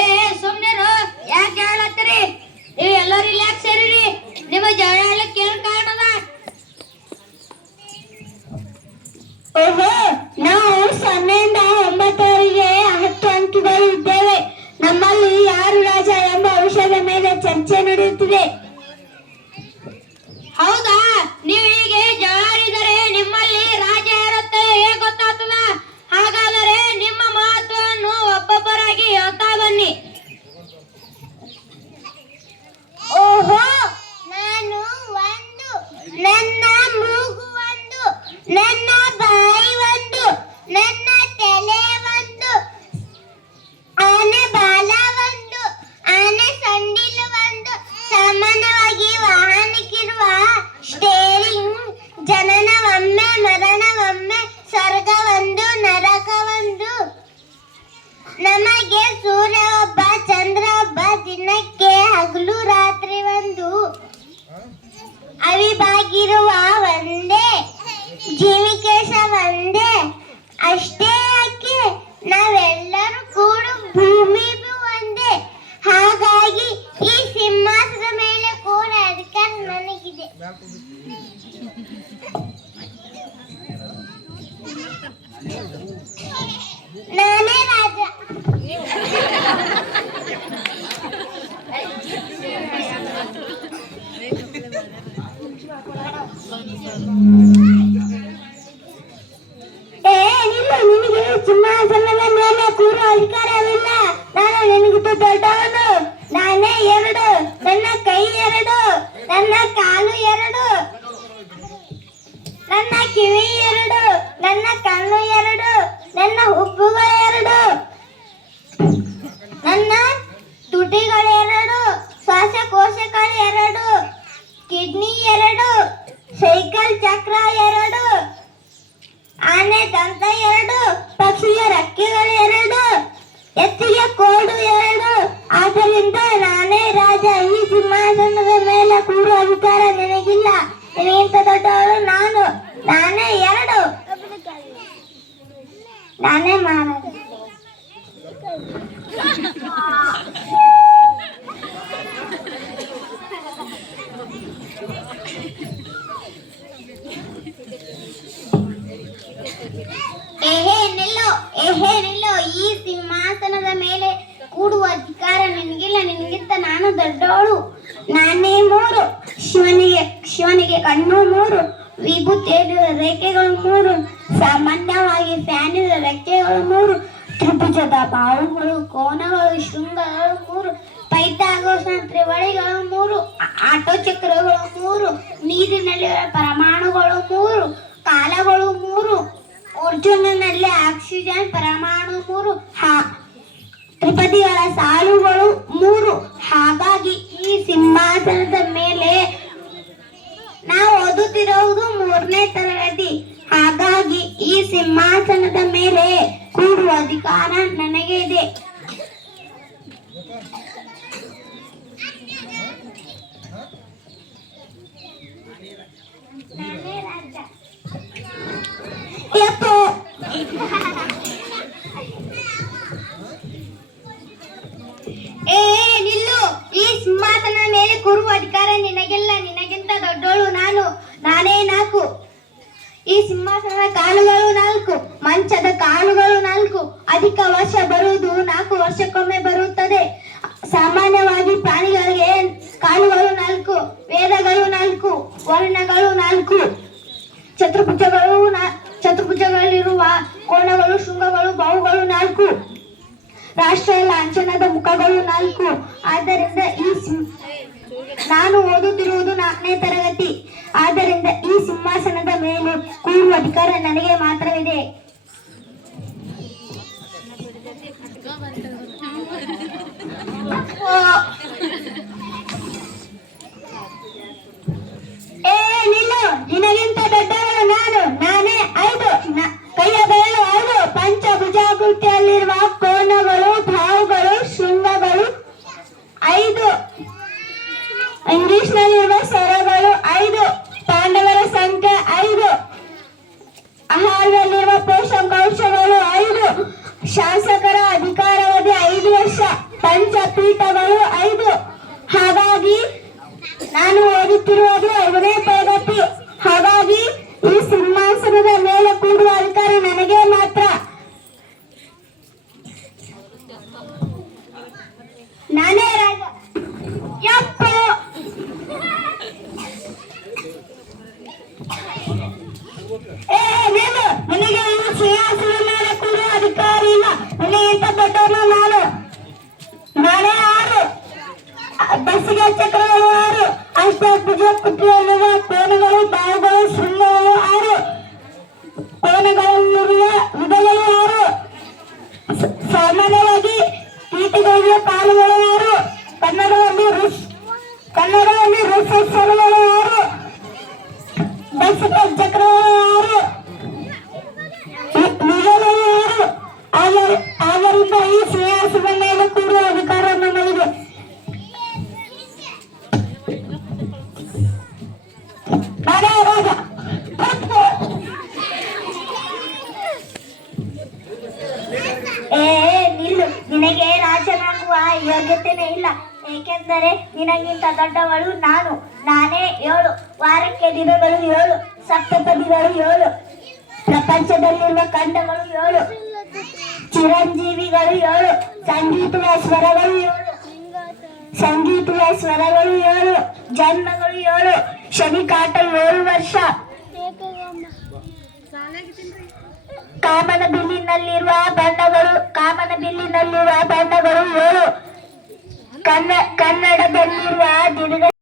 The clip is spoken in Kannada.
ಏ ಸುಮ್ನಿರು, ಯಾಕೆ ಹೇಳತ್ತೀರಿ? ನೀವು ಎಲ್ಲರೂ ಇಲ್ಲಿ ಯಾಕೆ ಸೇರಿರಿ? ನಿಮ್ಮ ಜಗಳ ಹೇಳಕ್ಕೆ ಏನ್ ಕಾರಣದ? ಓಹೋ, ನಾವು 0ರಿಂದ 9ರವರೆಗೆ 10 ಅಂಕಿಗಳು ಇದ್ದೇವೆ. ನಮ್ಮಲ್ಲಿ ಯಾರು ರಾಜ ಎಂಬ ವಿಷಯದ ಮೇಲೆ ಚರ್ಚೆ ನಡೆಯುತ್ತಿದೆ. ಹೌದಾ? ನೀವು ಹೀಗೆ ಜಗಳಾಡಿದರೆ ನಿಮ್ಮಲ್ಲಿ ರಾಜ ಇರುತ್ತೆ ಹೇಗೆ ಗೊತ್ತಾಗ್ತದ? ಹಾಗಾದರೆ ನಿಮ್ಮ ಮಹತ್ವವನ್ನು ಒಬ್ಬೊಬ್ಬರಾಗಿ ಹೇಳ್ತಾ ಬನ್ನಿ. ಓಹೋ, ನಾನು ಒಂದು, ನನ್ನ ಮೂಗು ಒಂದು, ನನ್ನ ಬಾಯಿ ಒಂದು, ನನ್ನ ತಲೆ ಒಂದು, ಆನೆ ಬಾಲ ಒಂದು, ಆನೆ ಸೊಂಡಿಲು ಒಂದು. ಸಾಮಾನ್ಯವಾಗಿ ವಾಹನಕ್ಕಿರುವ ಸ್ಟೇರಿಂಗ್ ಜನನವೊಮ್ಮೆ ಮರಣವೊಮ್ಮೆ, ಸ್ವರ್ಗ ಒಂದು ನರಕ ಒಂದು. ನಮಗೆ ಸೂರ್ಯ ಒಬ್ಬ, ಚಂದ್ರ ಒಬ್ಬ, ದಿನಕ್ಕೆ ಹಗಲು ರಾತ್ರಿ ಒಂದು. ಅವಿಭಾಗಿರುವ ಒಂದೇ, ಜೀವಿಕೇಶ ಒಂದೇ. ಅಷ್ಟೇ ಯಾಕೆ, ನಾವೆಲ್ಲರೂ ಕೂಡ ಭೂಮಿ ಒಂದೇ. ಹಾಗಾಗಿ ಈ ಸಿಂಹಾಸನದ ಮೇಲೆ ಕೂಡ ಅಧಿಕಾರ ನನಗಿದೆ. ನಾನೇ ರಾಜ. ನಿನಗೆ ಸಿಂಹಾಸನದ ಮೇಲೆ ಕೂರುವ ಅಧಿಕಾರವಿಲ್ಲ. ನಾನು ನಿನಗಿಂತ ದೊಡ್ಡವನು. ನಾನೇ 2, ನನ್ನ ಕೈ 2, ನನ್ನ ಕಾಲು 2, ನನ್ನ ಕಿವಿ 2, ನನ್ನ ಕಣ್ಣು 2, ನನ್ನ ಹುಬ್ಬುಗಳು 2, ನನ್ನ ತುಟಿಗಳು 2, ಶ್ವಾಸಕೋಶಗಳು 2, ಕಿಡ್ನಿ 2, ಸೈಕಲ್ ಚಕ್ರ 2, ಆನೆ ದಂತ 2, ಪಕ್ಷಿಯ ರೆಕ್ಕೆಗಳು 2, ಎತ್ತಿಗೆ ಕೋಡು 2. ಆದ್ದರಿಂದ ನಾನೇ ರಾಜ. ಈ ಸಿಂಹಾಸನದ ಮೇಲೆ ಕೂರುವ ಅಧಿಕಾರ ನಿನಗಿಲ್ಲ. ನಿನಗಿಂತ ದೊಡ್ಡವಳು ನಾನು. ನಾನೇ 2, ನಾನೇ ಮಹಾರಾಜ. ಏಹೇ ನಿಲ್ಲು, ಈ ಸಿಂಹಾಸನದ ಮೇಲೆ ಕೂಡುವ ಅಧಿಕಾರ ನಿನಗಿಲ್ಲ. ನಿನಗಿಂತ ನಾನು ದೊಡ್ಡವಳು. ನಾನೇ 3, ಶಿವನಿಗೆ ಕಣ್ಣು 3, ವಿಭೂತಿ ರೇಖೆಗಳು 3, ಸಾಮಾನ್ಯವಾಗಿ ಫ್ಯಾನಿನ ರೆಕ್ಕೆಗಳು 3, ತ್ರಿಭುಜದ ಬಾಹುಗಳು, ಕೋನಗಳು, ಶೃಂಗಗಳು 3, ಪೈಥಾಗೋರಸ್ನ ತ್ರಿವಳಿಗಳು 3, ಆಟೋ ಚಕ್ರಗಳು 3, ನೀರಿನಲ್ಲಿರುವ ಪರಮಾಣುಗಳು 3, ಕಾಲಗಳು 3, ಅರ್ಜುನನಲ್ಲಿ ಆಕ್ಸಿಜನ್ ಪರಮಾಣು 3, ತ್ರಿಪದಿಗಳ ಸಾಲುಗಳು 3. ಹಾಗಾಗಿ ಈ ಸಿಂಹಾಸನದ ಮೇಲೆ ನಾವು ಓದುತ್ತಿರುವುದು 3ನೇ ತರಗತಿ. ಹಾಗಾಗಿ ಈ ಸಿಂಹಾಸನದ ಮೇಲೆ ಕೂಡುವ ಅಧಿಕಾರ ನನಗೆ ಇದೆ. ನಿಲ್ಲು, ಈ ಸಿಂಹಾಸನದ ಮೇಲೆ ಕೂರುವ ಅಧಿಕಾರ ನಿನಗಿಲ್ಲ. ನಿನಗಿಂತ ದೊಡ್ಡೋಳು ನಾನು. ನಾನೇ 4. ಈ ಸಿಂಹಾಸನದ ಕಾಲುಗಳು 4, ಮಂಚದ ಕಾಲುಗಳು 4. ಅಧಿಕ ವರ್ಷ ಬರುವುದು 4 ವರ್ಷಕ್ಕೊಮ್ಮೆ ಬರುತ್ತದೆ. ಸಾಮಾನ್ಯವಾಗಿ ಪ್ರಾಣಿಗಳಿಗೆ ಕಾಲುಗಳು 4, ವೇದಗಳು 4, ವರ್ಣಗಳು 4, ಚತುರ್ಭುಜಗಳಿರುವ ಕೋಣಗಳು, ಶೃಂಗಗಳು, ಬಾಹುಗಳು 4, ರಾಷ್ಟ್ರ ಲಾಂಛನದ ಮುಖಗಳು 4. ಆದ್ದರಿಂದ ನಾನು ಓದುತ್ತಿರುವುದು 4ನೇ ತರಗತಿ. ಆದ್ದರಿಂದ ಈ ಸಿಂಹಾಸನದ ಮೇಲೆ ಕೂರುವ ಅಧಿಕಾರ ನನಗೆ ಮಾತ್ರವಿದೆ. ನಿಲ್ಲು, ನಿನಗಿಂತ ದೊಡ್ಡವಳು ನಾನು. ನಾನೇ 5, ಕೈಯ ಬೆರಳು 5, ಪಂಚಭುಜಾಕೃತಿಯಲ್ಲಿರುವ ಕೋನಗಳು, ಬಾಹುಗಳು, ಶೃಂಗಗಳು 5, ಇಂಗ್ಲಿಷ್ನಲ್ಲಿರುವ ಸ್ವರಗಳು 5, ಪಾಂಡವರ ಸಂಖ್ಯೆ 5, ಆಹಾರದಲ್ಲಿರುವ ಪೋಷಕಾಂಶಗಳು 5, ಶಾಸಕರ ಅಧಿಕಾರಾವಧಿ 5 ನಾನೇ ರಾಜ. ಯಪ್ಪ ಏ ನೀನು ನನಗೆ ಸಿಂಹಾಸನ ಮೇಲೆ ಕೂರುವ ಅಧಿಕಾರ ಇಲ್ಲ. ನನಗಿಂತ ದೊಡ್ಡವನು ನಾನು. ನಾನೇ ಆರು. ಬಸ್ಸಿಗೆ ಚಕ್ರಗಳು ಆರು. ಅಷ್ಟಭುಜ ಕುಟಿಯಲ್ಲಿರುವ ಕೋಣೆಗಳು ಬಾವುಗಳು ಶೃಂಗಗಳು ಆರು. ಕೋಣೆಗಳಲ್ಲಿರುವ ವಿಧಗಳು ಆರು. ಸಾಮಾನ್ಯವಾಗಿ ಕೀಟಗಳಿಗೆ ಕಾಲುಗಳು ಆರು. ಕನ್ನಡದಲ್ಲಿ ಋಷಸ್ವರಗಳು ಆರು. ಬಸ್ಸಿಗೆ ಚಕ್ರಗಳು ಆರು. ವಿಧಗಳು ಆರು. ಆದ್ದರಿಂದ ಈ ಸಿಂಹಾಸನದ ಮೇಲೆ ಕೂರುವ ಅಧಿಕಾರ ನಮಗೆ. ನಾನೇ ರಾಜ. ನಿಲ್ಲು. ನಿನಗೆ ರಾಜನಾಗುವ ಯೋಗ್ಯತೆನೇ ಇಲ್ಲ. ಏಕೆಂದರೆ ನಿನಗಿಂತ ದೊಡ್ಡವಳು ನಾನು. ನಾನೇ 7. ವಾರಕ್ಕೆ ದಿನಗಳು 7. ಸಪ್ತಪದಿಗಳು 7. ಪ್ರಪಂಚದಲ್ಲಿರುವ ಖಂಡಗಳು 7. ಚಿರಂಜೀವಿಗಳು 7. ಸಂಗೀತದ ಸ್ವರಗಳು 7. ಜನ್ಮಗಳು 7. ಶನಿಕಾಟ 7 ವರ್ಷ. ಕಾಮನ ಬಿಲ್ಲಿನಲ್ಲಿರುವ ಬಣ್ಣಗಳು 7. ಕನ್ನಡದಲ್ಲಿರುವ ದಿನದ